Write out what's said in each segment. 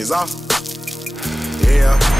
Mondays off. Yeah.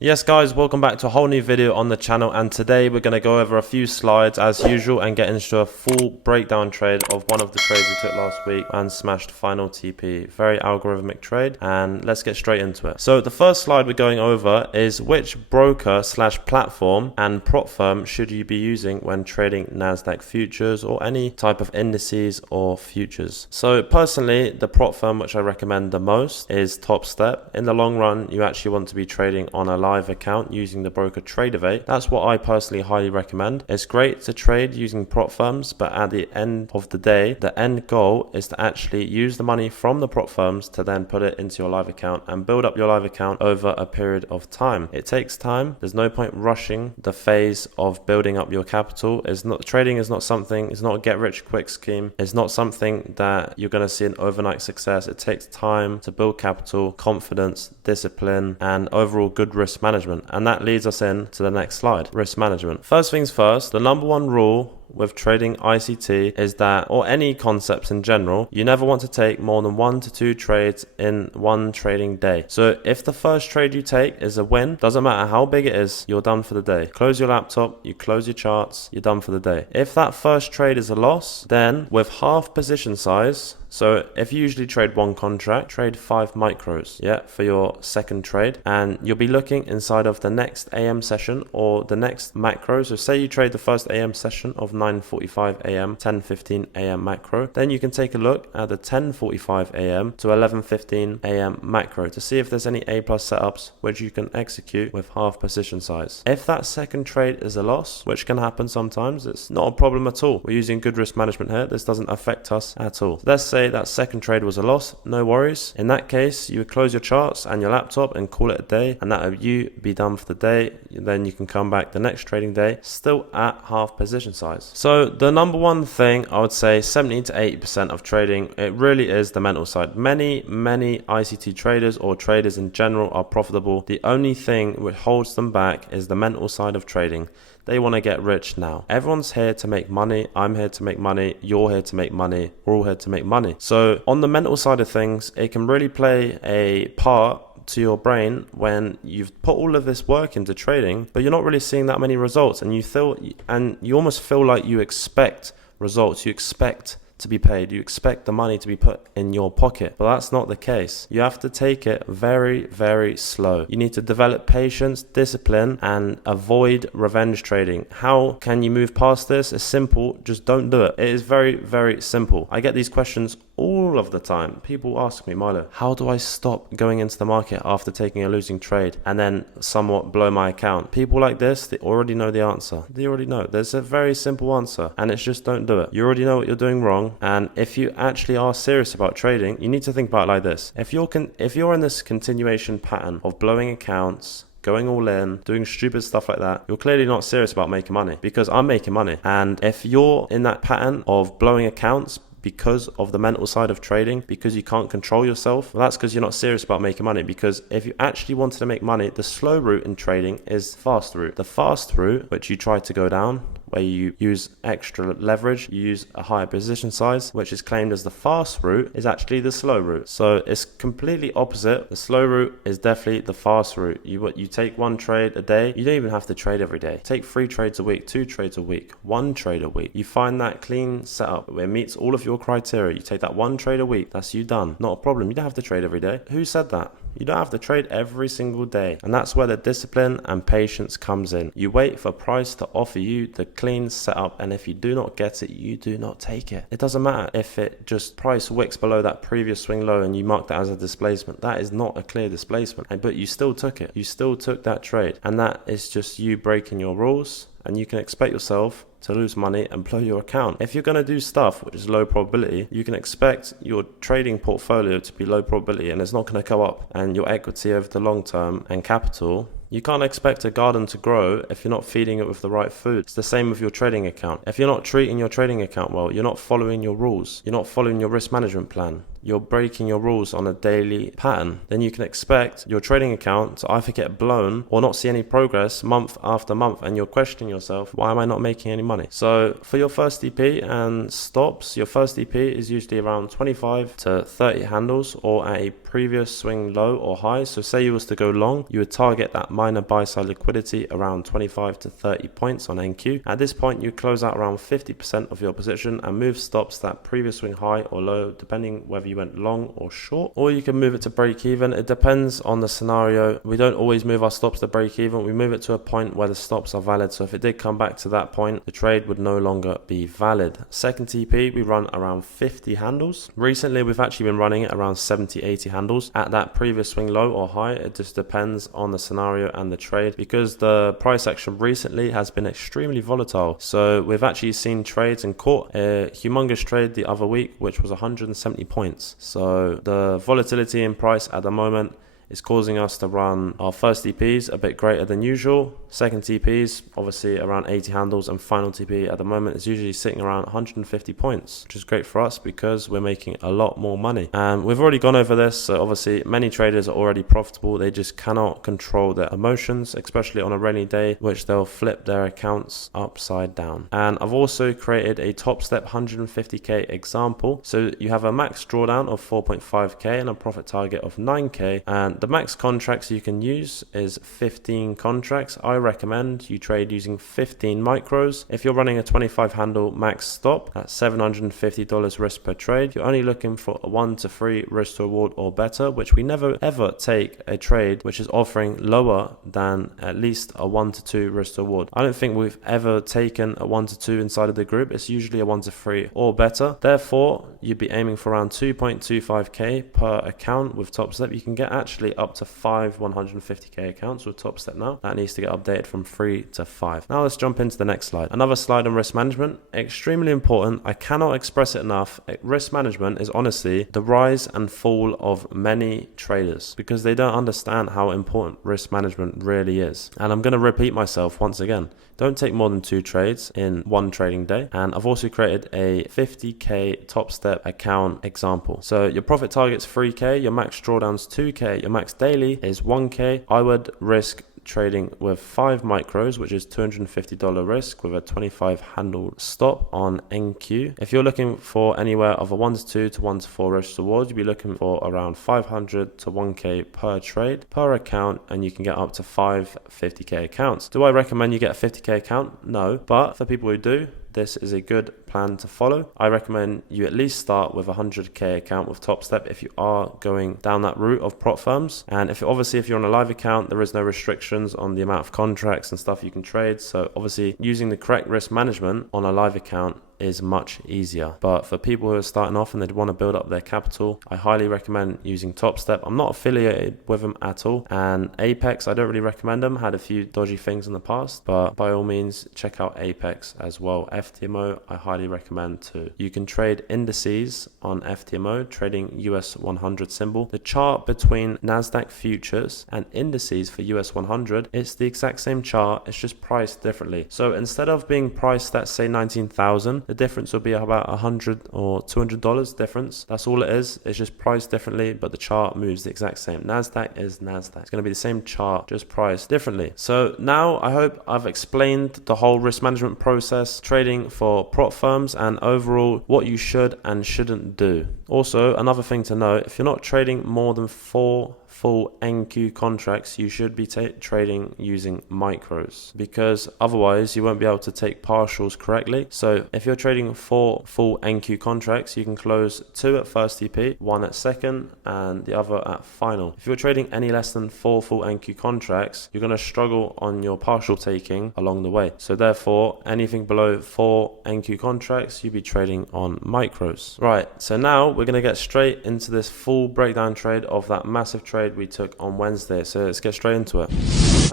Yes guys, welcome back to a whole new video on the channel, and today we're going to go over a few slides as usual and get into a full breakdown trade of one of the trades we took last week and smashed final TP. Very algorithmic trade, and let's get straight into it. So the first slide we're going over is which broker slash platform and prop firm should you be using when trading NASDAQ futures or any type of indices or futures. So personally, the prop firm which I recommend the most is Top Step. In the long run, you actually want to be trading on a live account using the broker Tradeovate. That's what I personally highly recommend. It's great to trade using prop firms, but at the end of the day, the end goal is to actually use the money from the prop firms to then put it into your live account and build up your live account over a period of time. It takes time. There's no point rushing the phase of building up your capital. Trading is not something, it's not a get rich quick scheme. It's not something that you're going to see an overnight success. It takes time to build capital, confidence, discipline, and overall good risk management. And that leads us in to the next slide, risk management. First things first, the number one rule with trading ICT is that, or any concepts in general, you never want to take more than 1 to 2 trades in one trading day. So if the first trade you take is a win, doesn't matter how big it is, you're done for the day. Close your laptop, you close your charts, you're done for the day. If that first trade is a loss, then with half position size, so if you usually trade one contract, trade 5 micros, for your second trade, and you'll be looking inside of the next AM session or the next macro. So say you trade the first AM session of 9:45 AM, 10:15 AM macro, then you can take a look at the 10:45 AM to 11:15 AM macro to see if there's any A+ setups which you can execute with half position size. If that second trade is a loss, which can happen sometimes, it's not a problem at all. We're using good risk management here. This doesn't affect us at all. Let's say that second trade was a loss, no worries. In that case, you would close your charts and your laptop and call it a day, and that would you be done for the day. Then you can come back the next trading day still at half position size. So the number one thing, I would say 70 to 80% of trading, it really is the mental side. Many ICT traders or traders in general are profitable. The only thing which holds them back is the mental side of trading. They want to get rich now. Everyone's here to make money. I'm here to make money. You're here to make money. We're all here to make money. So on the mental side of things, it can really play a part to your brain when you've put all of this work into trading, but you're not really seeing that many results, and you almost feel like you expect results. You expect to be paid, you expect the money to be put in your pocket, but that's not the case. You have to take it very slow. You need to develop patience, discipline, and avoid revenge trading. How can you move past this? It's simple, just don't do it. It is very simple. I get these questions all of the time. People ask me, Milo, how do I stop going into the market after taking a losing trade and then somewhat blow my account? People like this, they already know the answer. They already know. There's a very simple answer, and it's just don't do it. You already know what you're doing wrong, and if you actually are serious about trading, you need to think about it like this. If you're in this continuation pattern of blowing accounts, going all in, doing stupid stuff like that, you're clearly not serious about making money, because I'm making money. And if you're in that pattern of blowing accounts because of the mental side of trading, because you can't control yourself, well, that's because you're not serious about making money. Because if you actually wanted to make money, the slow route in trading is fast route. The fast route, which you try to go down, where you use extra leverage, you use a higher position size, which is claimed as the fast route, is actually the slow route. So it's completely opposite. The slow route is definitely the fast route. You take one trade a day. You don't even have to trade every day. Take 3 trades a week, 2 trades a week, 1 trade a week. You find that clean setup where it meets all of your criteria. You take that 1 trade a week, that's you done. Not a problem. You don't have to trade every day. Who said that? You don't have to trade every single day. And that's where the discipline and patience comes in. You wait for price to offer you the clean setup, and if you do not get it, you do not take it. It doesn't matter if it just price wicks below that previous swing low and you mark that as a displacement. That is not a clear displacement, but you still took it. You still took that trade, and that is just you breaking your rules, and you can expect yourself to lose money and blow your account. If you're going to do stuff which is low probability, you can expect your trading portfolio to be low probability, and it's not going to go up, and your equity over the long term and capital, you can't expect a garden to grow if you're not feeding it with the right food. It's the same with your trading account. If you're not treating your trading account well, you're not following your rules, you're not following your risk management plan, you're breaking your rules on a daily pattern, then you can expect your trading account to either get blown or not see any progress month after month, and you're questioning yourself, why am I not making any money? So for your first DP and stops, your first DP is usually around 25 to 30 handles or at a previous swing low or high. So say you was to go long, you would target that minor buy side liquidity around 25 to 30 points on NQ. At this point, you close out around 50% of your position and move stops that previous swing high or low, depending whether you went long or short, or you can move it to break even. It depends on the scenario. We don't always move our stops to break even. We move it to a point where the stops are valid. So if it did come back to that point, the trade would no longer be valid. Second TP, we run around 50 handles. Recently, we've actually been running it around 70, 80 handles at that previous swing low or high. It just depends on the scenario and the trade, because the price action recently has been extremely volatile. So we've actually seen trades and caught a humongous trade the other week, which was 170 points. So the volatility in price at the moment is causing us to run our first TPs a bit greater than usual. Second TPs, obviously around 80 handles, and final TP at the moment is usually sitting around 150 points, which is great for us because we're making a lot more money. And we've already gone over this. So obviously many traders are already profitable. They just cannot control their emotions, especially on a rainy day, which they'll flip their accounts upside down. And I've also created a top step 150k example. So you have a max drawdown of 4.5k and a profit target of 9k, and the max contracts you can use is 15 contracts. I recommend you trade using 15 micros. If you're running a 25 handle max stop at $750 risk per trade, you're only looking for a 1 to 3 risk to reward or better, which we never ever take a trade which is offering lower than at least a 1 to 2 risk to reward. I don't think we've ever taken a 1 to 2 inside of the group. It's usually a 1 to 3 or better. Therefore, you'd be aiming for around 2.25k per account with Top Step. You can get actually up to 5 150k accounts with Top Step now. That needs to get updated from 3 to 5. Now let's jump into the next slide. Another slide on risk management. Extremely important. I cannot express it enough. Risk management is honestly the rise and fall of many traders, because they don't understand how important risk management really is. And I'm going to repeat myself once again. Don't take more than 2 trades in one trading day. And I've also created a 50k Top Step account example. So your profit target's 3k, your max drawdown's 2k, your max daily is 1k. I would risk trading with 5 micros, which is $250 risk with a 25 handle stop on NQ. If you're looking for anywhere of a 1 to 2 to 1 to 4 risk reward, you'd be looking for around 500 to 1k per trade per account, and you can get up to 5 50k accounts. Do I recommend you get a 50k account? No, but for people who do, this is a good plan to follow. I recommend you at least start with a 100k account with Top Step if you are going down that route of prop firms. And if you're on a live account, there is no restrictions on the amount of contracts and stuff you can trade. So obviously using the correct risk management on a live account is much easier. But for people who are starting off and they want to build up their capital, I highly recommend using Top Step. I'm not affiliated with them at all, and Apex, I don't really recommend them. Had a few dodgy things in the past, but by all means check out Apex as well. FTMO I highly recommend too. You can trade indices on FTMO, trading US 100 symbol. The chart between Nasdaq futures and indices for US 100, it's the exact same chart, it's just priced differently. So instead of being priced at say 19,000, the difference will be about $100 or $200 difference. That's all it is. It's just priced differently, but the chart moves the exact same. Nasdaq is Nasdaq. It's going to be the same chart, just priced differently. So now I hope I've explained the whole risk management process, trading for prop firms, and overall what you should and shouldn't do. Also, another thing to note, if you're not trading more than 4 full NQ contracts, you should be trading using micros, because otherwise you won't be able to take partials correctly. So if you're trading 4 full NQ contracts, you can close 2 at first TP, 1 at second, and the other at final. If you're trading any less than 4 full NQ contracts, you're going to struggle on your partial taking along the way. So therefore, anything below 4 NQ contracts, you'd be trading on micros. Right, so now we're going to get straight into this full breakdown trade of that massive trade we took on Wednesday. So let's get straight into it.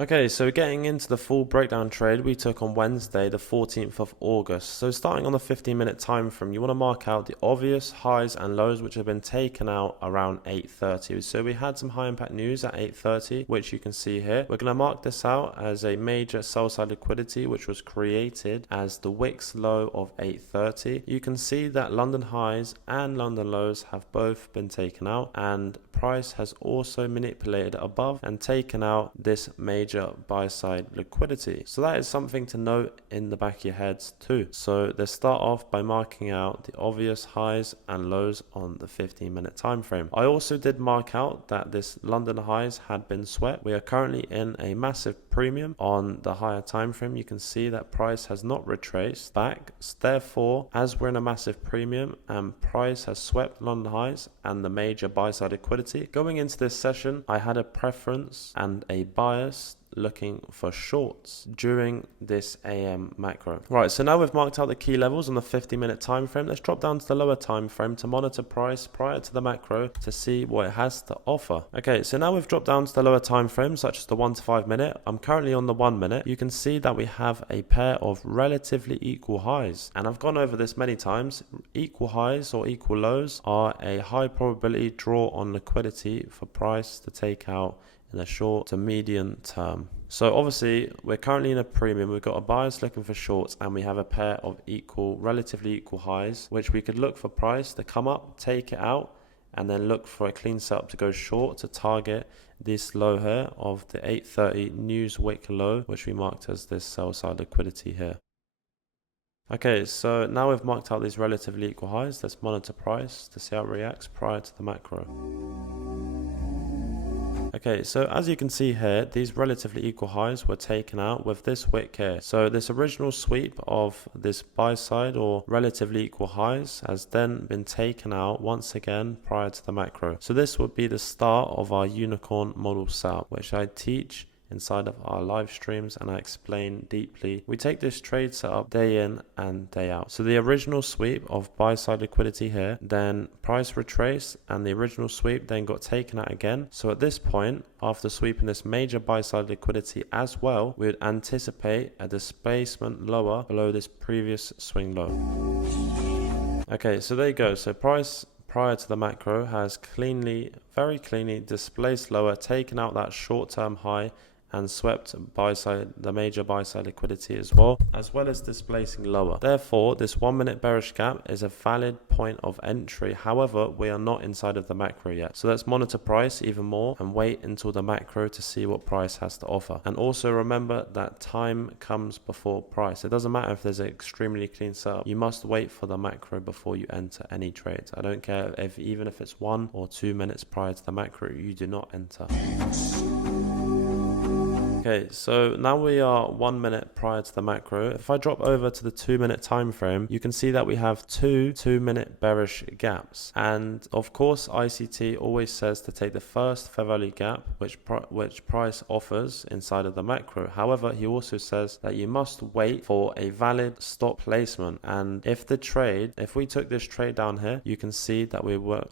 Okay, so getting into the full breakdown trade we took on Wednesday, the 14th of August. So starting on the 15-minute time frame, you want to mark out the obvious highs and lows which have been taken out around 8:30. So we had some high impact news at 8:30, which you can see here. We're going to mark this out as a major sell side liquidity which was created as the wicks low of 8:30. You can see that London highs and London lows have both been taken out, and price has also manipulated above and taken out this major buy side liquidity. So that is something to note in the back of your heads too. So let's start off by marking out the obvious highs and lows on the 15-minute time frame. I also did mark out that this London highs had been swept. We are currently in a massive premium on the higher time frame. You can see that price has not retraced back. Therefore, as we're in a massive premium and price has swept London highs and the major buy side liquidity, going into this session I had a preference and a bias looking for shorts during this AM macro. Right, so now we've marked out the key levels on the 50-minute time frame. Let's drop down to the lower time frame to monitor price prior to the macro to see what it has to offer. Okay, so now we've dropped down to the lower time frame, such as the 1 to 5 minute. I'm currently on the 1 minute. You can see that we have a pair of relatively equal highs, and I've gone over this many times. Equal highs or equal lows are a high probability draw on liquidity for price to take out in the short to medium term. So obviously we're currently in a premium. We've got a bias looking for shorts, and we have a pair of relatively equal highs, which we could look for price to come up, take it out, and then look for a clean setup to go short to target this low here of the 8:30 news wick low, which we marked as this sell side liquidity here. Okay, so now we've marked out these relatively equal highs. Let's monitor price to see how it reacts prior to the macro. Okay, so as you can see here, these relatively equal highs were taken out with this wick here. So this original sweep of this buy side or relatively equal highs has then been taken out once again prior to the macro. So this would be the start of our unicorn model setup, which I teach inside of our live streams and I explain deeply. We take this trade setup day in and day out. So the original sweep of buy side liquidity here, then price retraced, and the original sweep then got taken out again. So at this point, after sweeping this major buy side liquidity as well, we would anticipate a displacement lower below this previous swing low. Okay, so there you go. So price prior to the macro has very cleanly displaced lower, taken out that short-term high and swept the major buy side liquidity as well as displacing lower. Therefore, this 1 minute bearish gap is a valid point of entry. However, we are not inside of the macro yet. So let's monitor price even more and wait until the macro to see what price has to offer. And also remember that time comes before price. It doesn't matter if there's an extremely clean setup. You must wait for the macro before you enter any trades. I don't care even if it's 1 or 2 minutes prior to the macro, you do not enter. Okay, so now we are 1 minute prior to the macro. If I drop over to the 2 minute time frame, you can see that we have two 2 minute bearish gaps. And of course, ICT always says to take the first fair value gap, which price offers inside of the macro. However, he also says that you must wait for a valid stop placement. And if we took this trade down here, you can see that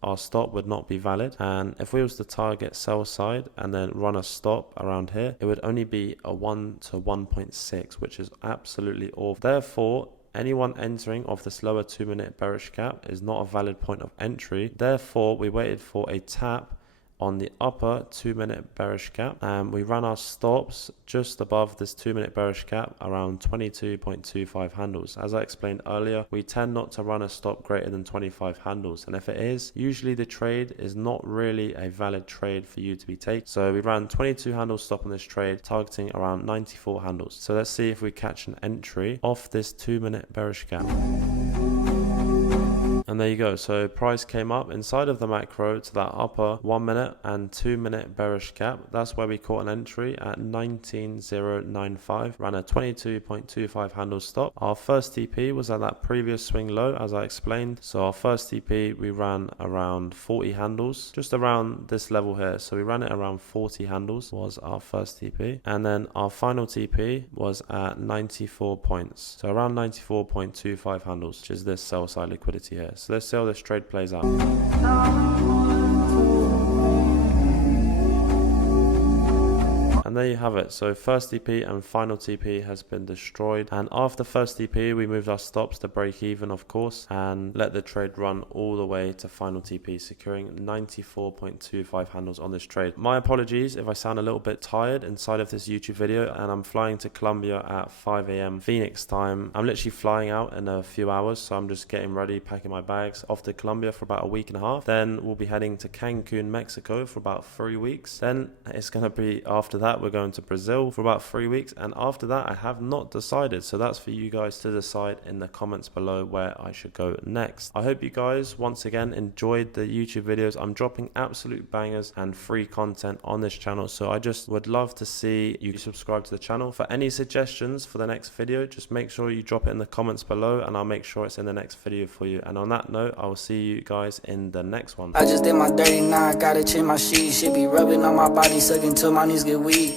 our stop would not be valid. And if we was to target sell side and then run a stop around here, it would only be a 1 to 1.6, which is absolutely awful. Therefore, anyone entering off this lower 2 minute bearish gap is not a valid point of entry. Therefore, we waited for a tap on the upper 2 minute bearish gap, and we ran our stops just above this 2 minute bearish gap around 22.25 handles. As I explained earlier, we tend not to run a stop greater than 25 handles, and if it is, usually the trade is not really a valid trade for you to be taking. So we ran 22 handles stop on this trade, targeting around 94 handles. So let's see if we catch an entry off this 2 minute bearish gap. And there you go. So price came up inside of the macro to that upper 1 minute and 2 minute bearish gap. That's where we caught an entry at 19.095. Ran a 22.25 handle stop. Our first TP was at that previous swing low, as I explained. So our first TP, we ran around 40 handles, just around this level here. So we ran it around 40 handles was our first TP. And then our final TP was at 94 points. So around 94.25 handles, which is this sell side liquidity here. So let's see how this trade plays out. And And there you have it. So first TP and final TP has been destroyed. And after first TP, we moved our stops to break even, of course, and let the trade run all the way to final TP, securing 94.25 handles on this trade. My apologies if I sound a little bit tired inside of this YouTube video, and I'm flying to Colombia at 5 a.m. Phoenix time. I'm literally flying out in a few hours, so I'm just getting ready, packing my bags, off to Colombia for about a week and a half. Then we'll be heading to Cancun, Mexico for about 3 weeks. Then it's going to be, after that, we're going to Brazil for about 3 weeks. And after that, I have not decided. So that's for you guys to decide in the comments below where I should go next. I hope you guys, once again, enjoyed the YouTube videos. I'm dropping absolute bangers and free content on this channel. So I just would love to see you subscribe to the channel. For any suggestions for the next video, just make sure you drop it in the comments below and I'll make sure it's in the next video for you. And on that note, I will see you guys in the next one. I just did my 39, gotta change my sheets. Shit be rubbing on my body, sucking till my knees get weak.